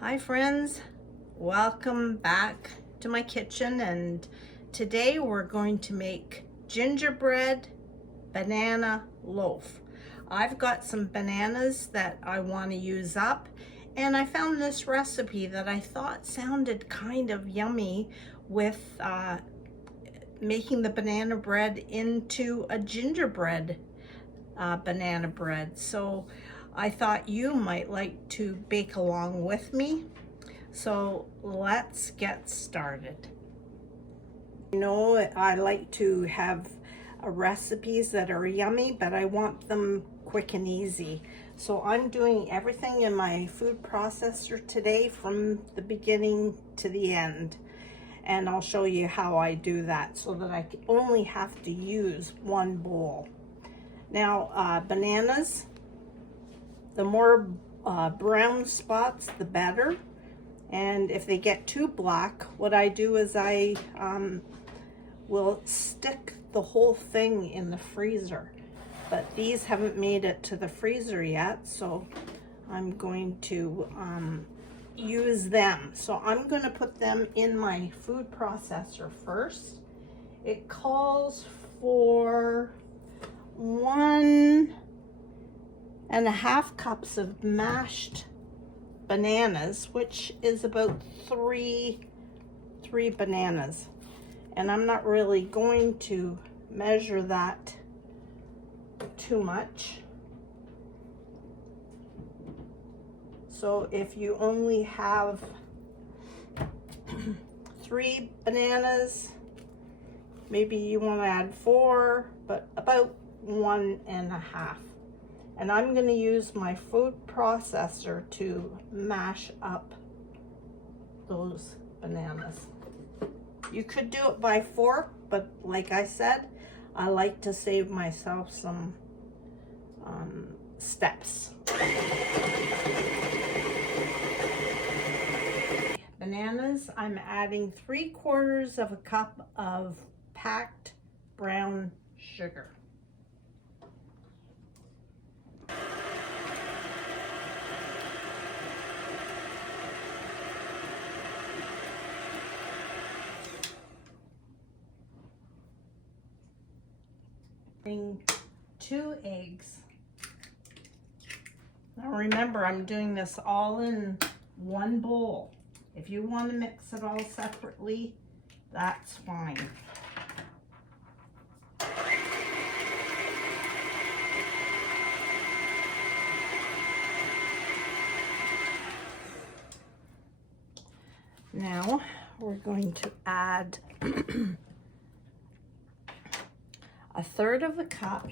Hi friends, welcome back to my kitchen, and today we're going to make gingerbread banana loaf. I've got some bananas that I want to use up, and I found this recipe that I thought sounded kind of yummy with making the banana bread into a gingerbread banana bread. So I thought you might like to bake along with me. So let's get started. You know, I like to have recipes that are yummy, but I want them quick and easy. So I'm doing everything in my food processor today from the beginning to the end. And I'll show you how I do that so that I only have to use one bowl. Now, bananas, the more brown spots, the better. And if they get too black, what I do is I will stick the whole thing in the freezer. But these haven't made it to the freezer yet, so I'm going to use them. So I'm going to put them in my food processor first. It calls for 1.5 cups of mashed bananas, which is about three bananas. And I'm not really going to measure that too much. So if you only have 3 bananas, maybe you want to add 4, but about 1.5. And I'm going to use my food processor to mash up those bananas. You could do it by fork, but like I said, I like to save myself some steps. Bananas, I'm adding 3/4 cup of packed brown sugar. Adding 2 eggs. Now remember, I'm doing this all in one bowl. If you want to mix it all separately, that's fine. Now we're going to add 1/3 cup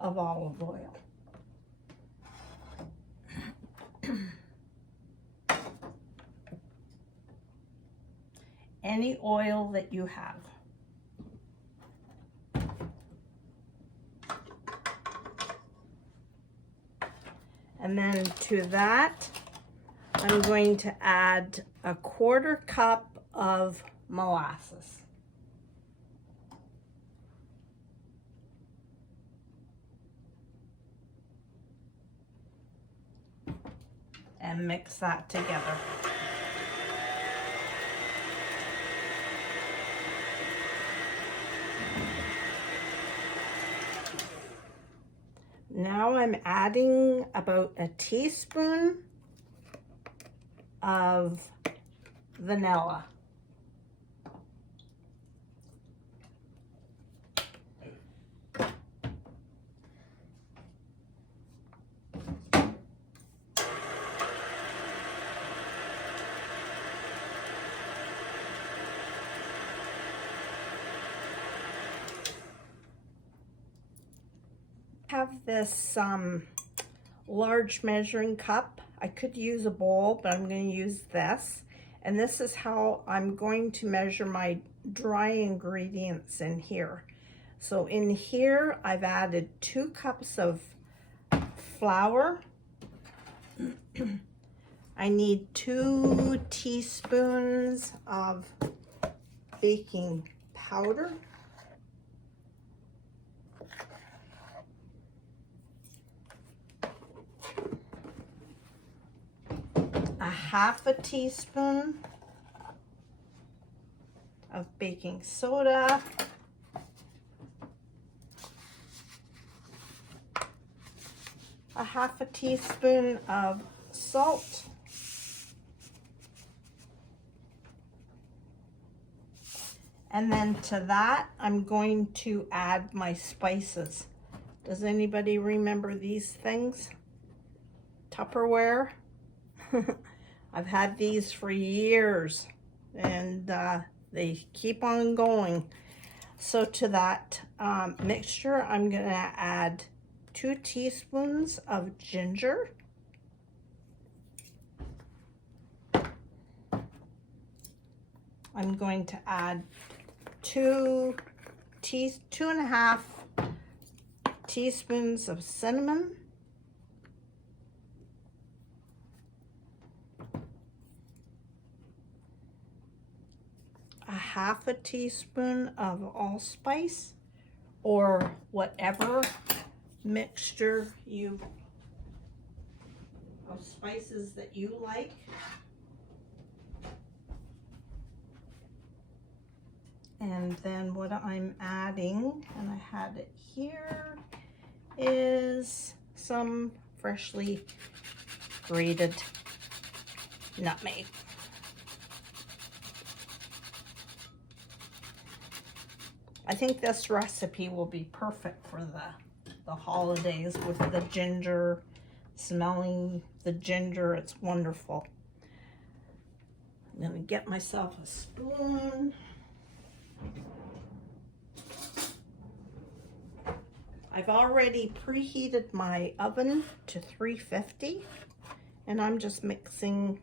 of olive oil. Any oil that you have. And then to that, I'm going to add 1/4 cup of molasses. And mix that together. Now I'm adding about a teaspoon of vanilla. Have this large measuring cup. I could use a bowl, but I'm going to use this. And this is how I'm going to measure my dry ingredients in here. So in here, I've added 2 cups of flour. I need 2 teaspoons of baking powder. 1/2 teaspoon of baking soda, a 1/2 teaspoon of salt, and then to that I'm going to add my spices. Does anybody remember these things? Tupperware. I've had these for years, and they keep on going. So to that mixture, I'm gonna add 2 teaspoons of ginger, I'm going to add 2.5 teaspoons of cinnamon, a 1/2 teaspoon of allspice, or whatever mixture of spices that you like. And then what I'm adding, and I had it here, is some freshly grated nutmeg. I think this recipe will be perfect for the holidays with the ginger, smelling the ginger. It's wonderful. I'm gonna get myself a spoon. I've already preheated my oven to 350, and I'm just mixing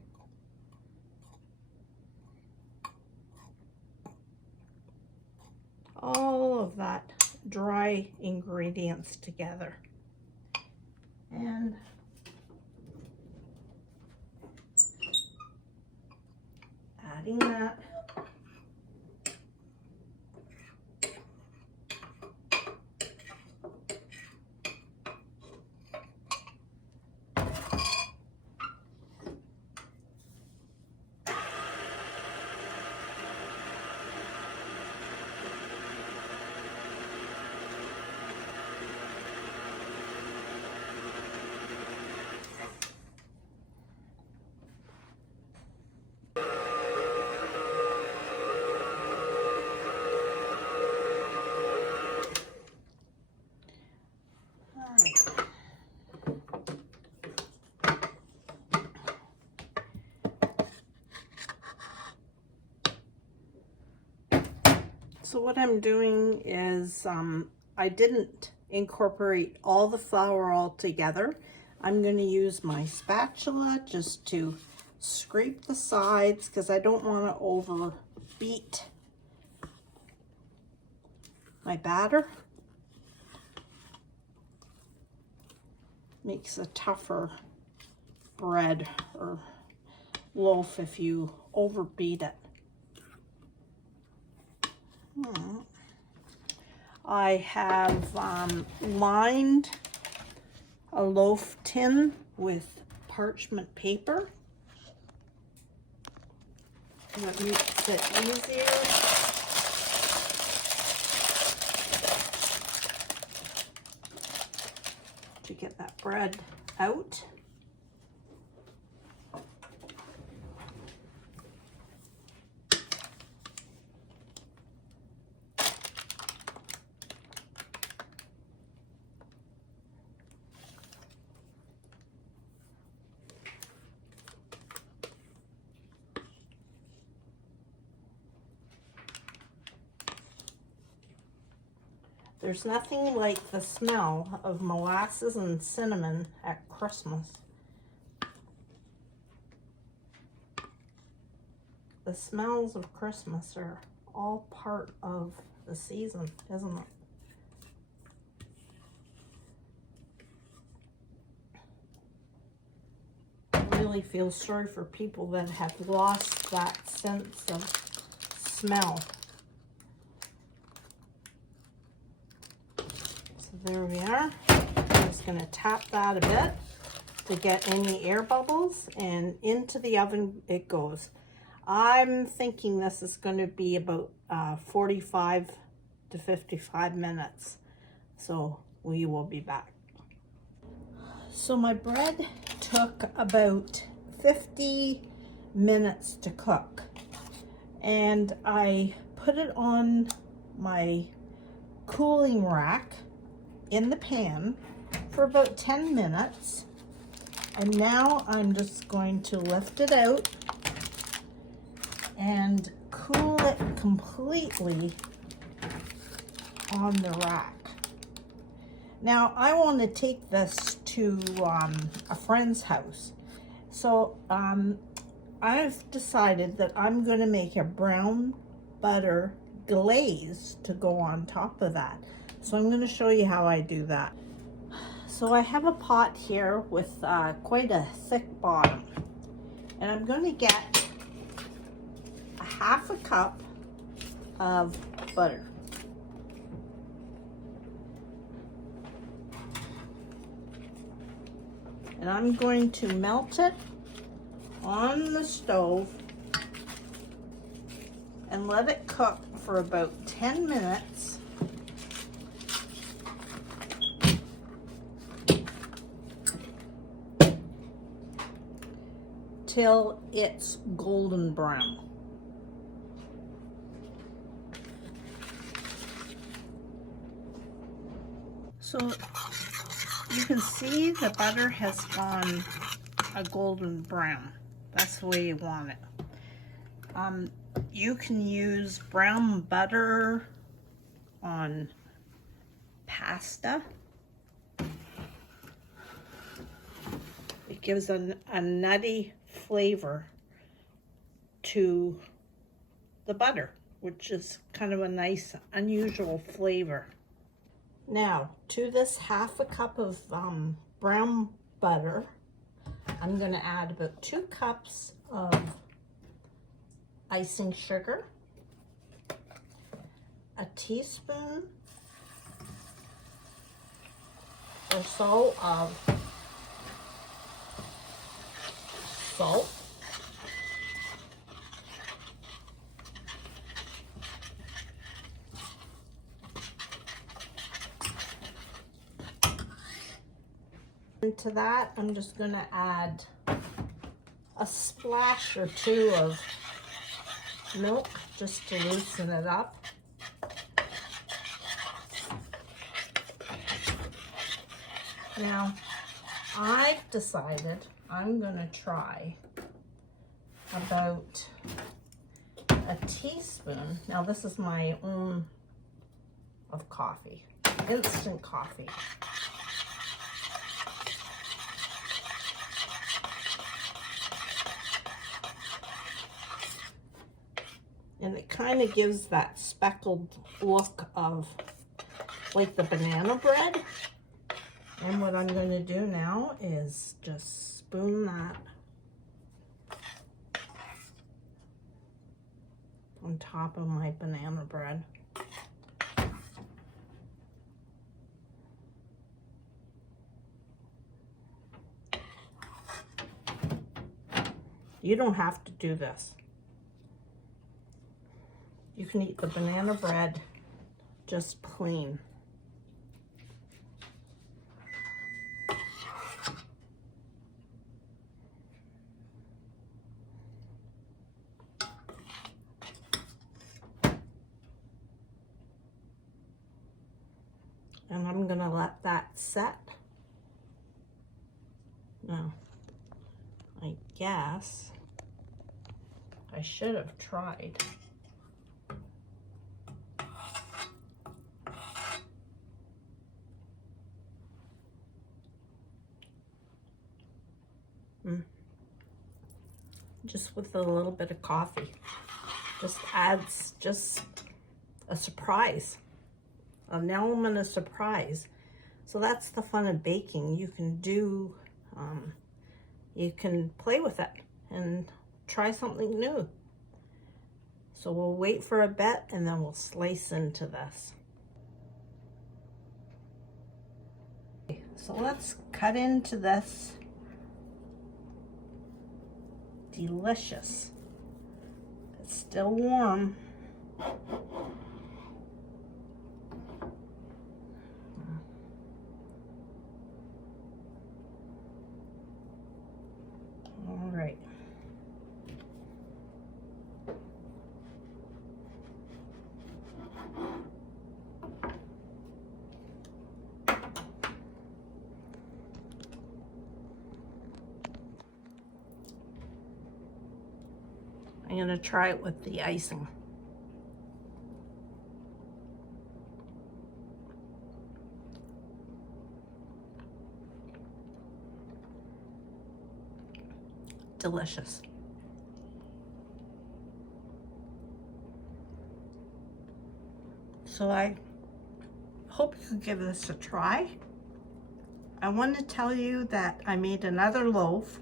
all of that dry ingredients together. And adding that. So what I'm doing is I didn't incorporate all the flour all together. I'm going to use my spatula just to scrape the sides because I don't want to overbeat my batter. Makes a tougher bread or loaf if you overbeat it. I have lined a loaf tin with parchment paper. That makes it easier. To get that bread out. There's nothing like the smell of molasses and cinnamon at Christmas. The smells of Christmas are all part of the season, isn't it? I really feel sorry for people that have lost that sense of smell. There we are. I'm just going to tap that a bit to get any air bubbles, and into the oven it goes. I'm thinking this is going to be about 45 to 55 minutes. So we will be back. So my bread took about 50 minutes to cook, and I put it on my cooling rack in the pan for about 10 minutes. And now I'm just going to lift it out and cool it completely on the rack. Now I want to take this to a friend's house. So I've decided that I'm going to make a brown butter glaze to go on top of that. So I'm going to show you how I do that. So I have a pot here with quite a thick bottom, and I'm going to get a half a cup of butter. And I'm going to melt it on the stove and let it cook for about 10 minutes till it's golden brown. So you can see the butter has gone a golden brown. That's the way you want it. You can use brown butter on pasta. It gives a nutty flavor to the butter, which is kind of a nice, unusual flavor. Now, to this half a cup of brown butter, I'm going to add about 2 cups of icing sugar, a teaspoon or so of salt, and to that I'm just going to add a splash or 2 of milk just to loosen it up. Now I've decided I'm going to try about a teaspoon. Now this is my own of coffee, instant coffee. And it kind of gives that speckled look of like the banana bread. And what I'm going to do now is just spoon that on top of my banana bread. You don't have to do this. You can eat the banana bread just plain. And I'm gonna let that set. Now, I guess I should have tried. Just with a little bit of coffee. Just adds just a surprise. An element of surprise. So that's the fun of baking. You can do, you can play with it and try something new. So we'll wait for a bit and then we'll slice into this. So let's cut into this delicious. It's still warm. All right. I'm gonna try it with the icing. Delicious. So I hope you can give this a try. I want to tell you that I made another loaf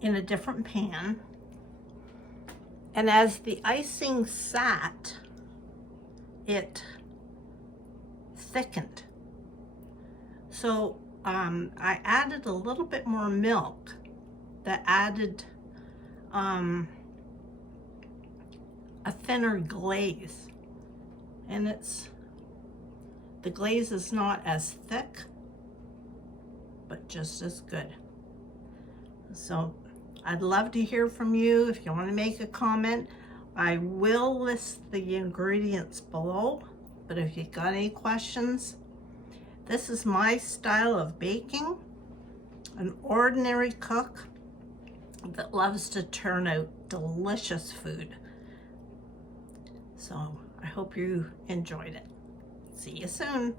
in a different pan, and as the icing sat, it thickened. So I added a little bit more milk that added a thinner glaze, and the glaze is not as thick, but just as good. So I'd love to hear from you. If you want to make a comment, I will list the ingredients below, but if you got any questions, this is my style of baking, an ordinary cook that loves to turn out delicious food. So I hope you enjoyed it. See you soon.